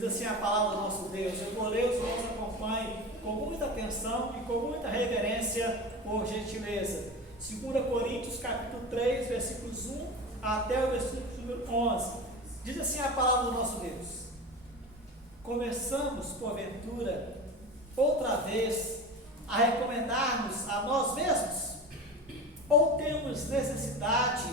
Diz assim a palavra do nosso Deus. Eu vou ler, os irmãos acompanhem com muita atenção e com muita reverência, por gentileza. 2 Coríntios capítulo 3, versículos 1 até o versículo 11. Diz assim a palavra do nosso Deus: começamos, porventura, outra vez, a recomendar-nos a nós mesmos? Ou temos necessidade,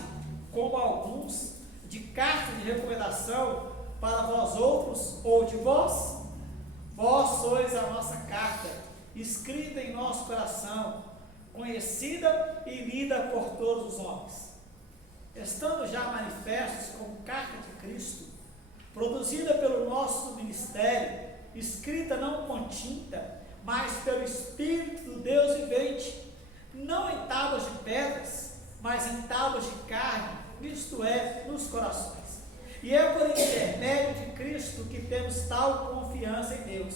como alguns, de carta de recomendação para vós outros ou de vós? Vós sois a nossa carta, escrita em nosso coração, conhecida e lida por todos os homens, estando já manifestos como carta de Cristo, produzida pelo nosso ministério, escrita não com tinta, mas pelo Espírito do Deus vivente, não em tábuas de pedras, mas em tábuas de carne, isto é, nos corações. E é por intermédio de Cristo que temos tal confiança em Deus.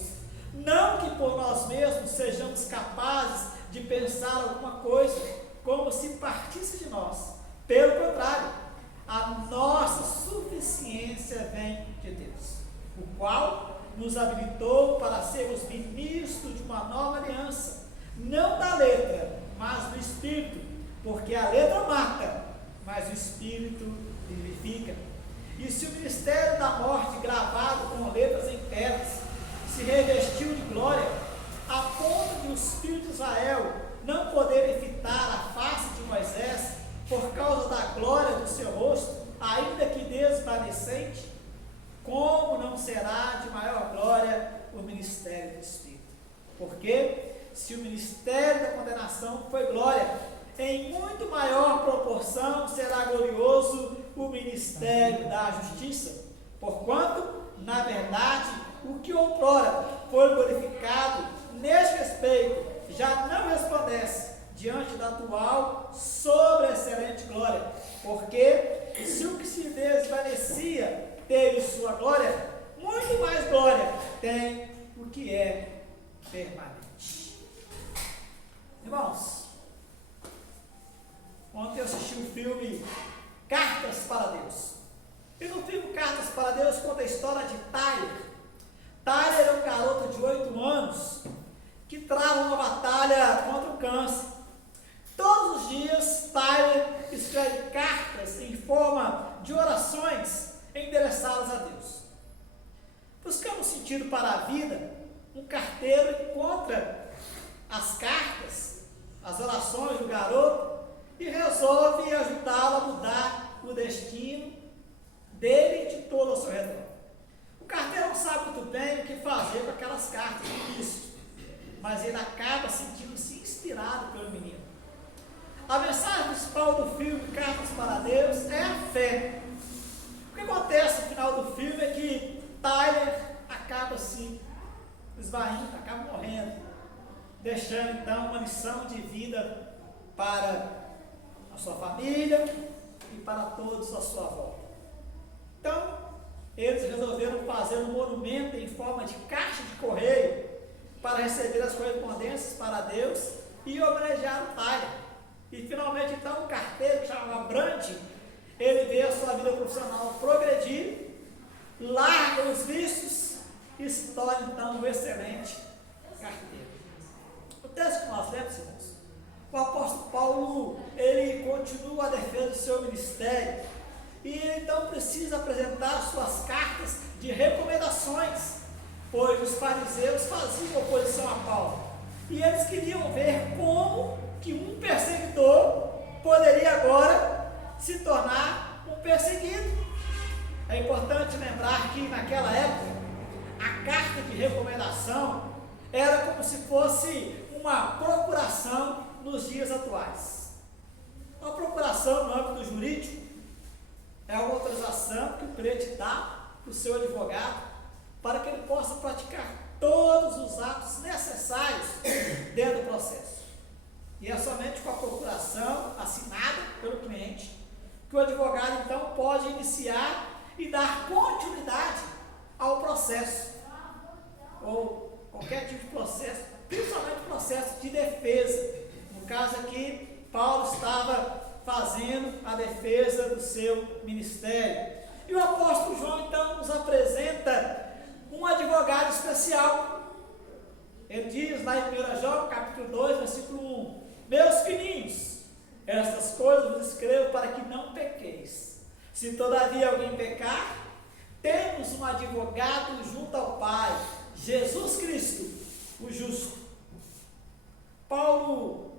Não que por nós mesmos sejamos capazes de pensar alguma coisa como se partisse de nós. Pelo contrário, a nossa suficiência vem de Deus, o qual nos habilitou para sermos ministros de uma nova aliança, não da letra, mas do Espírito, porque a letra mata, mas o Espírito vivifica. E se o ministério da morte, gravado com letras em pedras, se revestiu de glória, a ponto de os filhos de Israel não poderem fitar a face de Moisés por causa da glória do seu rosto, ainda que desvanecente, como não será de maior glória o ministério do Espírito? Porque se o ministério da condenação foi glória, em muito maior proporção será glorioso o ministério da justiça, porquanto, na verdade, o que outrora foi glorificado neste respeito já não resplandece diante da atual sobreexcelente glória, porque se o que se desvanecia teve sua glória, muito mais glória tem o que é permanente. Irmãos, ontem eu assisti o filme Cartas para Deus. E no filme Cartas para Deus conta a história de Tyler. Tyler é um garoto de 8 anos que trava uma batalha contra o câncer. Todos os dias, Tyler escreve cartas em forma de orações endereçadas a Deus. Buscando sentido para a vida, um carteiro encontra as cartas, as orações do garoto e resolve ajudá-lo a mudar o destino dele e de todo ao seu redor. O carteiro não sabe muito bem o que fazer com aquelas cartas no início, mas ele acaba sentindo-se inspirado pelo menino. A mensagem principal do filme Cartas para Deus é a fé. O que acontece no final do filme é que Tyler acaba se esvaindo, acaba morrendo, deixando então uma lição de vida para a sua família e para todos à sua volta. Então, eles resolveram fazer um monumento em forma de caixa de correio para receber as correspondências para Deus e homenagear o Tyler. E finalmente, então, um carteiro que chamava Brandt, ele vê a sua vida profissional progredir, larga os vícios e se torna então um excelente carteiro. O texto que nós lemos, irmãos, o apóstolo Paulo, ele continua a defesa do seu ministério e ele então precisa apresentar suas cartas de recomendações, pois os fariseus faziam oposição a Paulo e eles queriam ver como que um perseguidor poderia agora se tornar um perseguido. É importante lembrar que naquela época a carta de recomendação era como se fosse uma procuração nos dias atuais. A procuração no âmbito jurídico é uma autorização que o cliente dá para o seu advogado para que ele possa praticar todos os atos necessários dentro do processo. E é somente com a procuração assinada pelo cliente que o advogado então pode iniciar e dar continuidade ao processo, ou qualquer tipo de processo, principalmente processo de defesa. No caso aqui, Paulo estava fazendo a defesa do seu ministério. E o apóstolo João então nos apresenta uma advogado especial. Ele diz lá em 1 João, capítulo 2, versículo 1: Meus filhinhos, estas coisas vos escrevo para que não pequeis. Se todavia alguém pecar, temos um advogado junto ao Pai, Jesus Cristo, o justo. Paulo,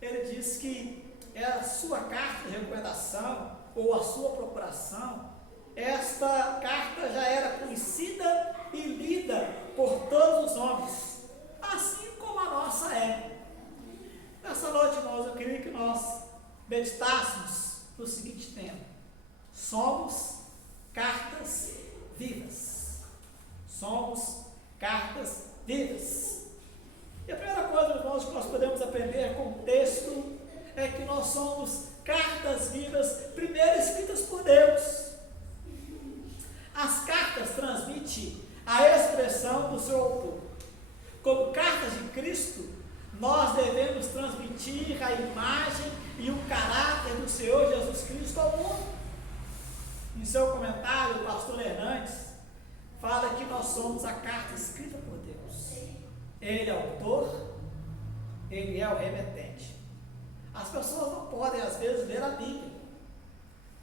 ele diz que é a sua carta de recomendação, ou a sua procuração, esta carta já era conhecida e lida por todos os homens, assim como a nossa é. Nessa noite, irmãos, eu queria que nós meditássemos no seguinte tema: somos cartas vivas. Somos cartas vivas. E a primeira coisa, irmãos, que nós podemos aprender com o texto é que nós somos cartas vivas, primeiro escritas por Deus. As cartas transmitem a expressão do seu autor. Como cartas de Cristo, nós devemos transmitir a imagem e o caráter do Senhor Jesus Cristo ao mundo. Em seu comentário, o pastor Hernandes fala que nós somos a carta escrita por Deus. Ele é o autor, ele é o remetente. As pessoas não podem, às vezes, ler a Bíblia,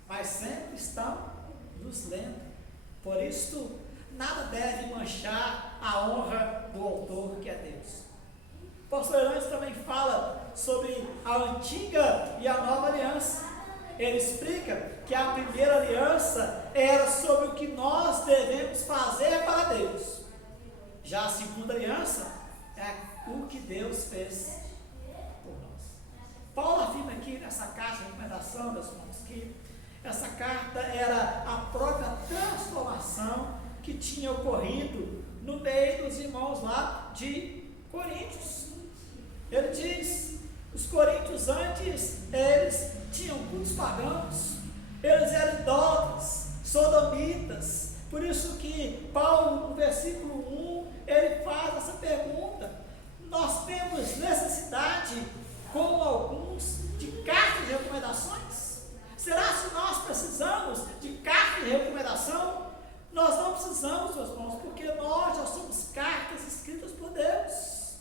mas sempre estão nos lendo. Por isso, nada deve manchar a honra do autor, que é Deus. O pastor Hernandes também fala sobre a antiga e a nova aliança. Ele explica que a primeira aliança era sobre o que nós devemos fazer para Deus. Já a segunda aliança é o que Deus fez por nós. Paulo afirma aqui nessa carta de recomendação, meus irmãos, que essa carta era a própria transformação que tinha ocorrido no meio dos irmãos lá de Coríntios. Ele diz: os coríntios antes, eles tinham cultos pagãos, eles eram idólatras, sodomitas. Por isso que Paulo, no versículo 1, ele faz essa pergunta: nós temos necessidade, como alguns, de cartas de recomendações? Será que nós precisamos de carta de recomendação? Nós não precisamos, meus irmãos, porque nós já somos cartas escritas por Deus.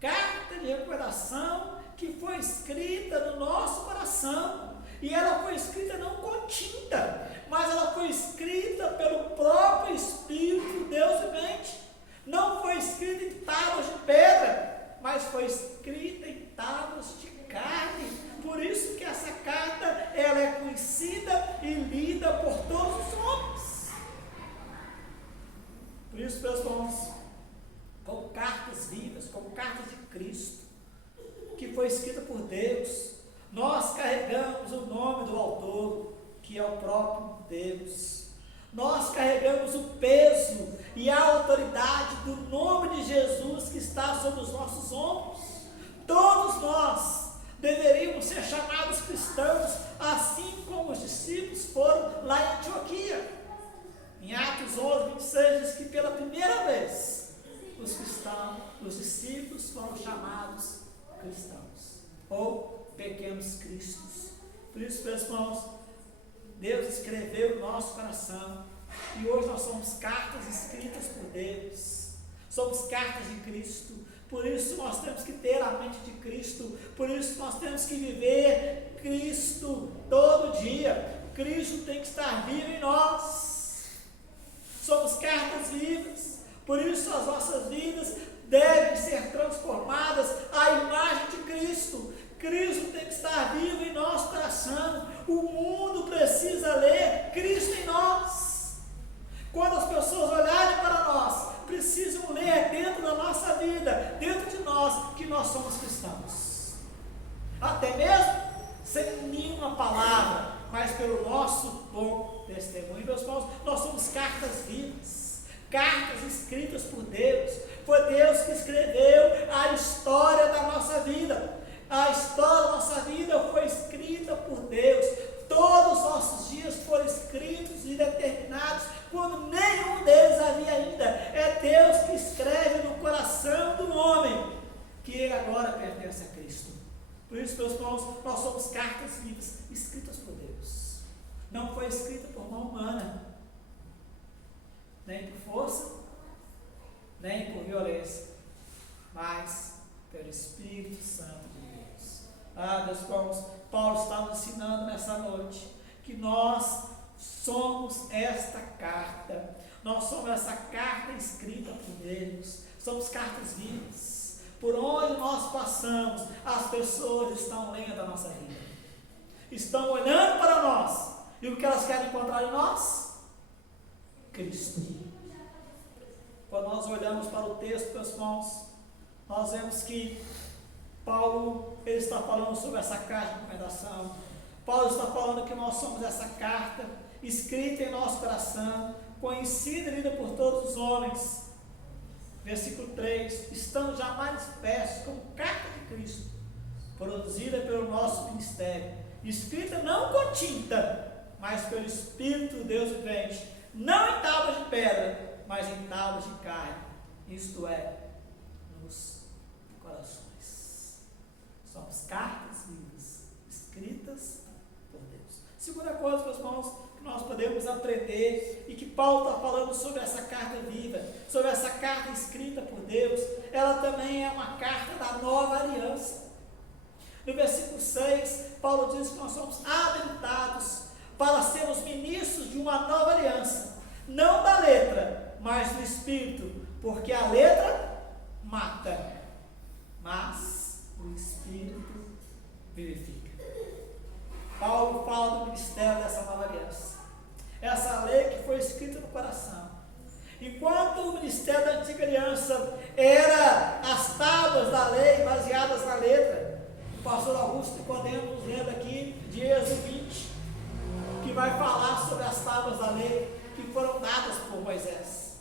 Carta de recomendação que foi escrita no nosso coração, e ela foi escrita não com tinta, mas ela foi escrita pelo próprio Espírito Deus vivente. Não foi escrita em tábuas de pedra, mas foi escrita em tábuas de carne. Por isso que essa carta, ela é conhecida e lida por todos os homens. Por isso, meus irmãos, como cartas vivas, como cartas de Cristo, que foi escrita por Deus, nós carregamos o nome do autor, que é o próprio Deus. Nós carregamos o peso e a autoridade do nome de Jesus que está sobre os nossos ombros. Todos nós deveríamos ser chamados cristãos, assim como os discípulos foram lá em Antioquia. Em Atos 11, 26, diz que pela primeira vez os discípulos foram chamados cristãos, ou pequenos cristos. Por isso, meus irmãos, Deus escreveu no nosso coração, e hoje nós somos cartas escritas por Deus, somos cartas de Cristo. Por isso nós temos que ter a mente de Cristo, por isso nós temos que viver Cristo todo dia. Cristo tem que estar vivo em nós. Somos cartas vivas, por isso as nossas vidas devem ser transformadas à imagem de Cristo. Cristo tem que estar vivo em nosso coração. O mundo precisa ler Cristo em nós. Quando as pessoas olharem para nós, precisam ler dentro da nossa vida, dentro de nós, que nós somos cristãos. Até mesmo sem nenhuma palavra, mas pelo nosso bom testemunho. Meus irmãos, nós somos cartas vivas, cartas escritas por Deus. Foi Deus que escreveu a história da nossa vida. A história da nossa vida foi escrita por Deus. Todos os nossos dias foram escritos e determinados quando nenhum deles havia ainda. É Deus que escreve no coração do homem que ele agora pertence a Cristo. Por isso, meus irmãos, nós somos cartas vivas, escritas por Deus. Não foi escrita por mão humana, nem por força, nem por violência, mas pelo Espírito Santo de Deus. Deus, como Paulo está nos ensinando nessa noite, que nós somos esta carta, nós somos essa carta escrita por Deus, somos cartas vivas. Por onde nós passamos, as pessoas estão lendo a nossa vida, estão olhando para nós, e o que elas querem encontrar em nós? Cristo. Quando nós olhamos para o texto, meus irmãos, nós vemos que Paulo, ele está falando sobre essa carta de recomendação. Paulo está falando que nós somos essa carta escrita em nosso coração, conhecida e lida por todos os homens. Versículo 3, estando já manifestos como carta de Cristo, produzida pelo nosso ministério, escrita não com tinta, mas pelo Espírito de Deus vivente, não em tábuas de pedra, mas em tábuas de carne, isto é, nos corações. Somos cartas vivas, escritas por Deus. Segunda coisa, meus irmãos, que nós podemos aprender, e que Paulo está falando sobre essa carta viva, sobre essa carta escrita por Deus, ela também é uma carta da nova aliança. No versículo 6, Paulo diz que nós somos habilitados para sermos ministros de uma nova aliança, não da letra, mas do Espírito, porque a letra mata, mas o Espírito vivifica. Paulo fala do ministério dessa nova aliança, essa lei que foi escrita no coração. Enquanto o ministério da antiga aliança era as tábuas da lei baseadas na letra, o pastor Augusto Nicodemos lendo aqui de Êxodo 20, que vai falar sobre as tábuas da lei que foram dadas por Moisés.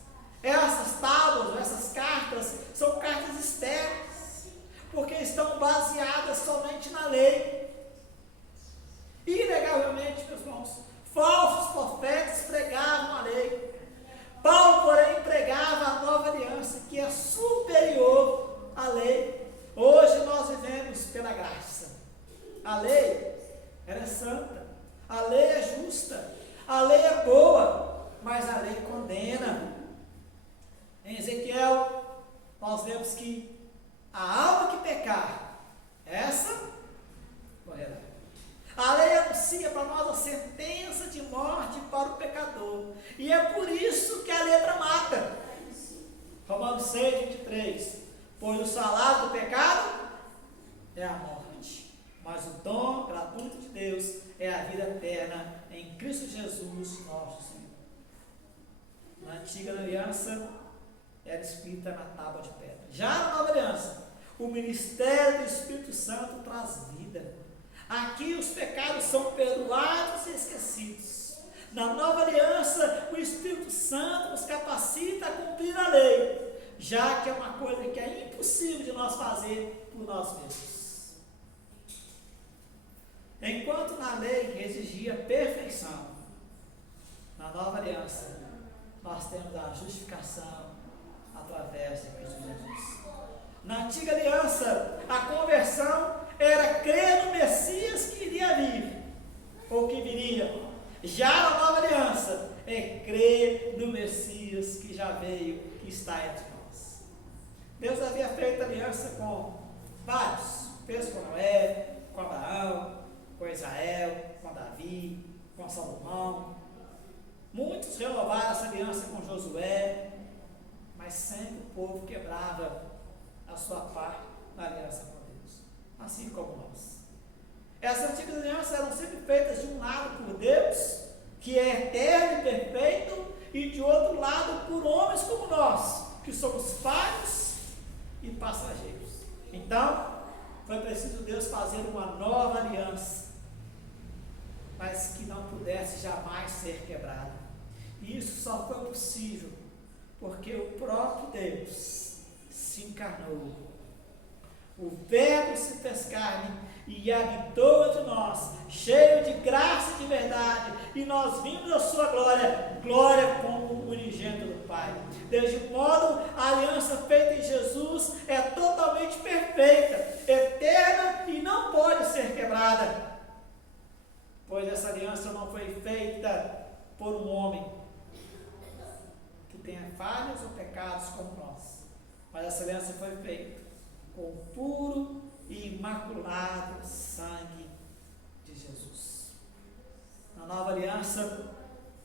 Essas tábuas, essas cartas, são cartas externas, porque estão baseadas somente na lei. Inegavelmente, meus irmãos, falsos profetas pregavam a lei. Paulo, porém, pregava a nova aliança, que é superior à lei. Hoje nós vivemos pela graça. A lei, ela é santa, a lei é justa, a lei é boa, mas a lei condena. Em Ezequiel, nós vemos que a alma que pecar, essa morrerá. A lei anuncia para nós a sentença de morte para o pecador, e é por isso que a letra mata. Romanos 6, 23, pois o salário do pecado é a morte, mas o dom gratuito de Deus é a vida eterna em Cristo Jesus nosso Senhor. Na antiga aliança era escrita na tábua de pedra. Já na nova aliança, o ministério do Espírito Santo traz vida. Aqui os pecados são perdoados e esquecidos. Na nova aliança, o Espírito Santo nos capacita a cumprir a lei, já que é uma coisa que é impossível de nós fazer por nós mesmos. Enquanto na lei exigia perfeição, na nova aliança, nós temos a justificação através de Cristo Jesus. Na antiga aliança, a conversão era crer no Messias que iria vir, ou que viria. Já na nova aliança, é crer no Messias que já veio, que está entre nós. Deus havia feito aliança com vários, fez com Noé, com Abraão, com Israel, com Davi, com Salomão. Muitos renovaram essa aliança com Josué, mas sempre o povo quebrava a sua parte na aliança com Deus, assim como nós. Essas antigas alianças eram sempre feitas de um lado por Deus, que é eterno e perfeito, e de outro lado por homens como nós, que somos falhos e passageiros. Então, foi preciso Deus fazer uma nova aliança, mas que não pudesse jamais ser quebrada. E isso só foi possível porque o próprio Deus se encarnou. O Verbo se fez carne e habitou entre nós, cheio de graça e de verdade, e nós vimos a sua glória, glória como o unigênito do Pai. Desde modo, a aliança feita em Jesus é totalmente perfeita, eterna e não pode ser quebrada, pois essa aliança não foi feita por um homem que tenha falhas ou pecados como nós. Mas essa aliança foi feita com o puro e imaculado sangue de Jesus. Na nova aliança,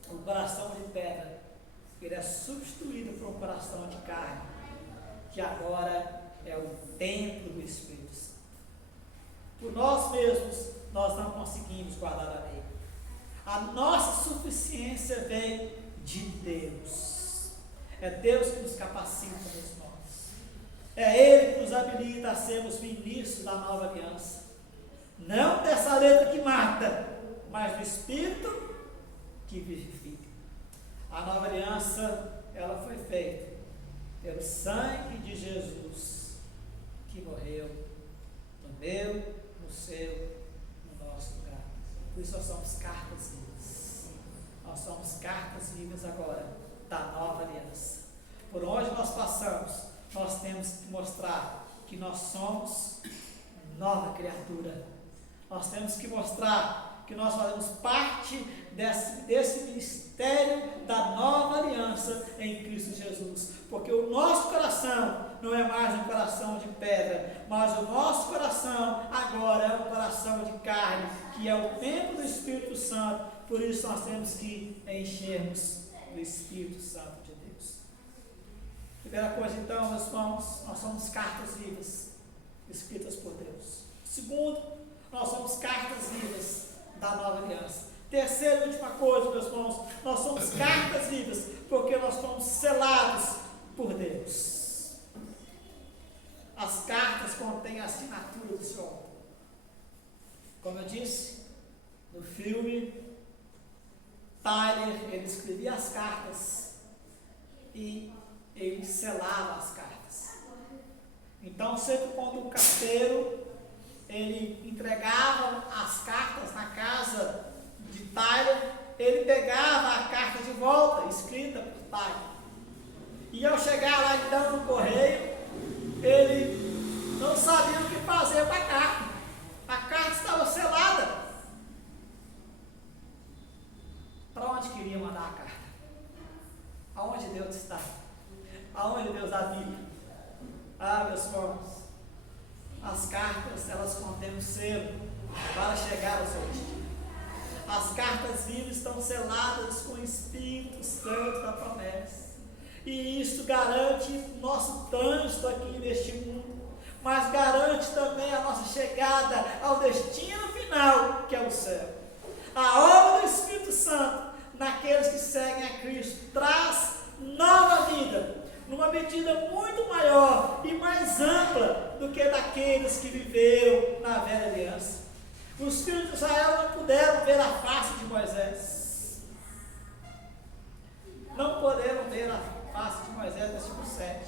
o coração de pedra, ele é substituído por um coração de carne, que agora é o templo do Espírito Santo. Por nós mesmos, nós não conseguimos guardar a lei. A nossa suficiência vem de Deus. É Deus que nos capacita, meus irmãos. É Ele que nos habilita a sermos ministros da nova aliança. Não dessa letra que mata, mas do Espírito que vivifica. A nova aliança, ela foi feita pelo sangue de Jesus, que morreu no meu, no seu, no nosso lugar. Por isso nós somos cartas vivas. Nós somos cartas vivas agora da nova aliança. Por onde nós passamos, nós temos que mostrar que nós somos nova criatura. Nós temos que mostrar que nós fazemos parte desse ministério da nova aliança em Cristo Jesus. Porque o nosso coração não é mais um coração de pedra, mas o nosso coração agora é um coração de carne, que é o templo do Espírito Santo. Por isso nós temos que enchermos do Espírito Santo de Deus. Primeira coisa então, meus irmãos, nós somos cartas vivas, escritas por Deus. Segundo, nós somos cartas vivas da nova aliança. Terceira e última coisa, meus irmãos, nós somos cartas vivas, porque nós somos selados por Deus. As cartas contêm a assinatura do Senhor. Como eu disse, no filme, Tyler, ele escrevia as cartas e ele selava as cartas. Então, sempre quando o carteiro ele entregava as cartas na casa de Tyler, ele pegava a carta de volta, escrita por Tyler. E ao chegar lá então no correio, ele não sabia o que fazer com a carta. A carta estava selada. Para onde queria mandar a carta? Aonde Deus está? Aonde Deus habita? Ah, meus irmãos, as cartas, elas contêm um selo para chegar ao seu destino. As cartas vivas estão seladas com o Espírito Santo da promessa. E isso garante nosso trânsito aqui neste mundo, mas garante também a nossa chegada ao destino final, que é o céu. A obra do Espírito Santo naqueles que seguem a Cristo traz nova vida, numa medida muito maior e mais ampla do que daqueles que viveram na velha aliança. Os filhos de Israel não puderam ver a face de Moisés. Não puderam ver a face de Moisés, versículo 7.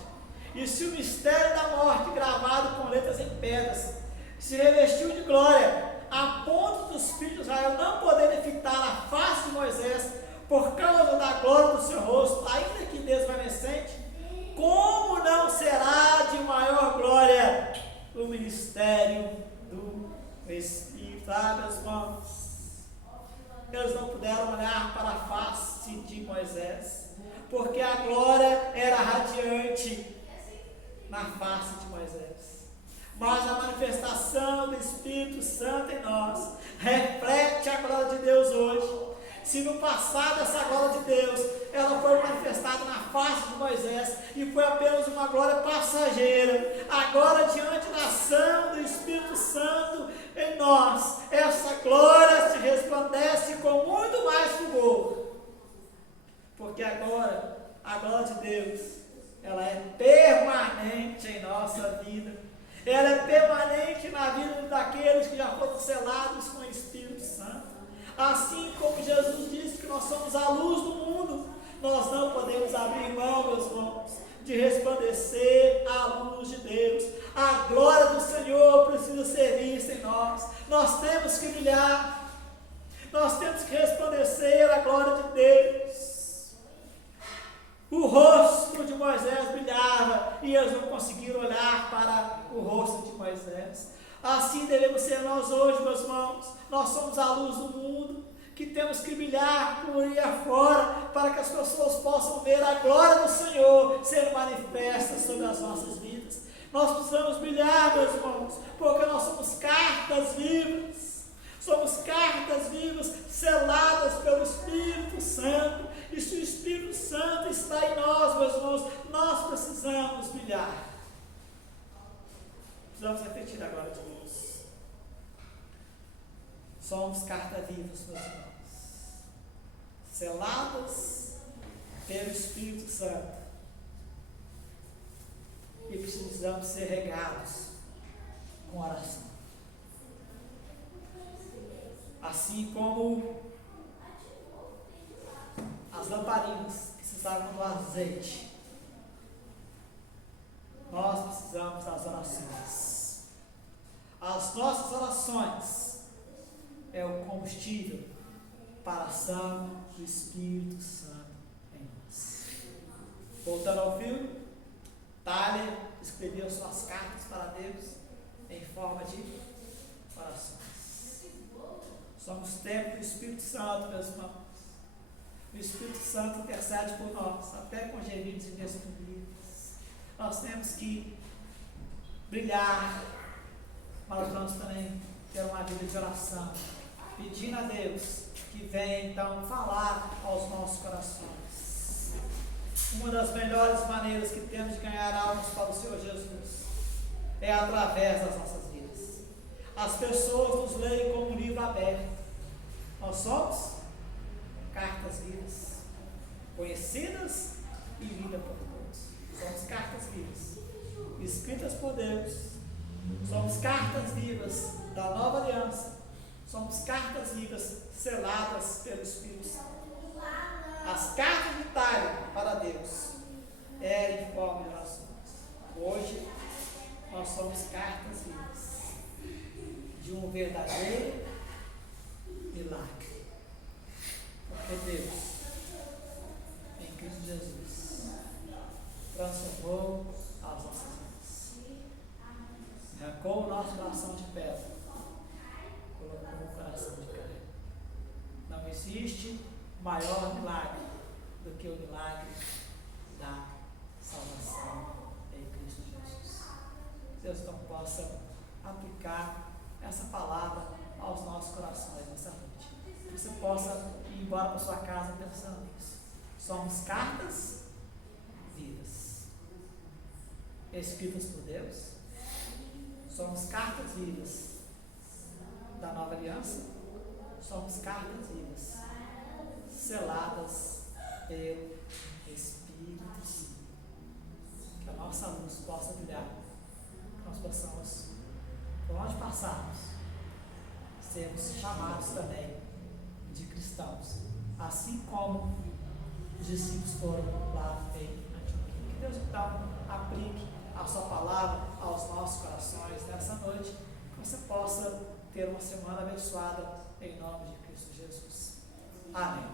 E se o mistério da morte, gravado com letras em pedras, se revestiu de glória, a ponto dos filhos de Israel não poderem fitar a face de Moisés, por causa da glória do seu rosto, ainda que desvanecente, como não será de maior glória o ministério do Espírito? Ah, meus irmãos, eles não puderam olhar para a face de Moisés, porque a glória era radiante na face de Moisés. Mas a manifestação do Espírito Santo em nós reflete a glória de Deus hoje. Se no passado essa glória de Deus, ela foi manifestada na face de Moisés e foi apenas uma glória passageira, agora diante da ação do Espírito Santo em nós, essa glória se resplandece com muito mais vigor, porque agora a glória de Deus, ela é permanente em nossa vida, ela é permanente na vida daqueles que já foram selados com o Espírito Santo. Assim como Jesus disse que nós somos a luz do mundo, nós não podemos abrir mão, meus irmãos, de resplandecer a luz de Deus. A glória do Senhor precisa ser vista em nós. Nós temos que brilhar, nós temos que resplandecer a glória de Deus. O rosto de Moisés brilhava e eles não conseguiram olhar para o rosto de Moisés. Assim devemos ser nós hoje, meus irmãos. Nós somos a luz do mundo, que temos que brilhar por aí afora, para que as pessoas possam ver a glória do Senhor ser manifesta sobre as nossas vidas. Nós precisamos brilhar, meus irmãos, porque nós somos cartas vivas. Somos cartas vivas seladas pelo Espírito Santo. E se o Espírito Santo está em nós, meus irmãos, nós precisamos brilhar. Precisamos repetir agora de Deus. Somos cartas vivas, meus irmãos, seladas pelo Espírito Santo. E precisamos ser regados com oração. Assim como as lamparinas precisavam do azeite, nós precisamos das orações. As nossas orações é o combustível para a ação do Espírito Santo em nós. Voltando ao filme, Tyler escreveu suas cartas para Deus em forma de orações. Somos templo do Espírito Santo, meus irmãos. O Espírito Santo intercede por nós, até com gemidos inexprimíveis. Nós temos que brilhar, mas nós também ter uma vida de oração, pedindo a Deus que venha então falar aos nossos corações. Uma das melhores maneiras que temos de ganhar almas para o Senhor Jesus é através das nossas vidas. As pessoas nos leem como um livro aberto. Nós somos cartas vivas, conhecidas e lidas por todos. Somos cartas vivas, escritas por Deus. Somos cartas vivas da nova aliança. Somos cartas vivas seladas pelo Espírito Santo. As cartas de Tyler para Deus eram em forma de orações. Hoje nós somos cartas vivas de um verdadeiro milagre. Porque Deus, em Cristo Jesus, transformou as nossas vidas. Arrancou o nosso coração de pedra, colocou o coração de carne. Não existe maior milagre do que o milagre da salvação em Cristo Jesus. Deus então possa aplicar essa palavra aos nossos corações nessa noite. Que você possa ir embora para sua casa pensando nisso. Somos cartas vivas, escritas por Deus. Somos cartas vivas da nova aliança. Somos cartas vivas, seladas pelo Espírito Santo. Que a nossa luz possa brilhar, que nós possamos, por onde passarmos, sermos chamados também de cristãos, assim como os discípulos foram lá em Antioquia. Que Deus então aplique a sua palavra aos nossos corações nessa noite, que você possa ter uma semana abençoada em nome de Cristo Jesus. Amém.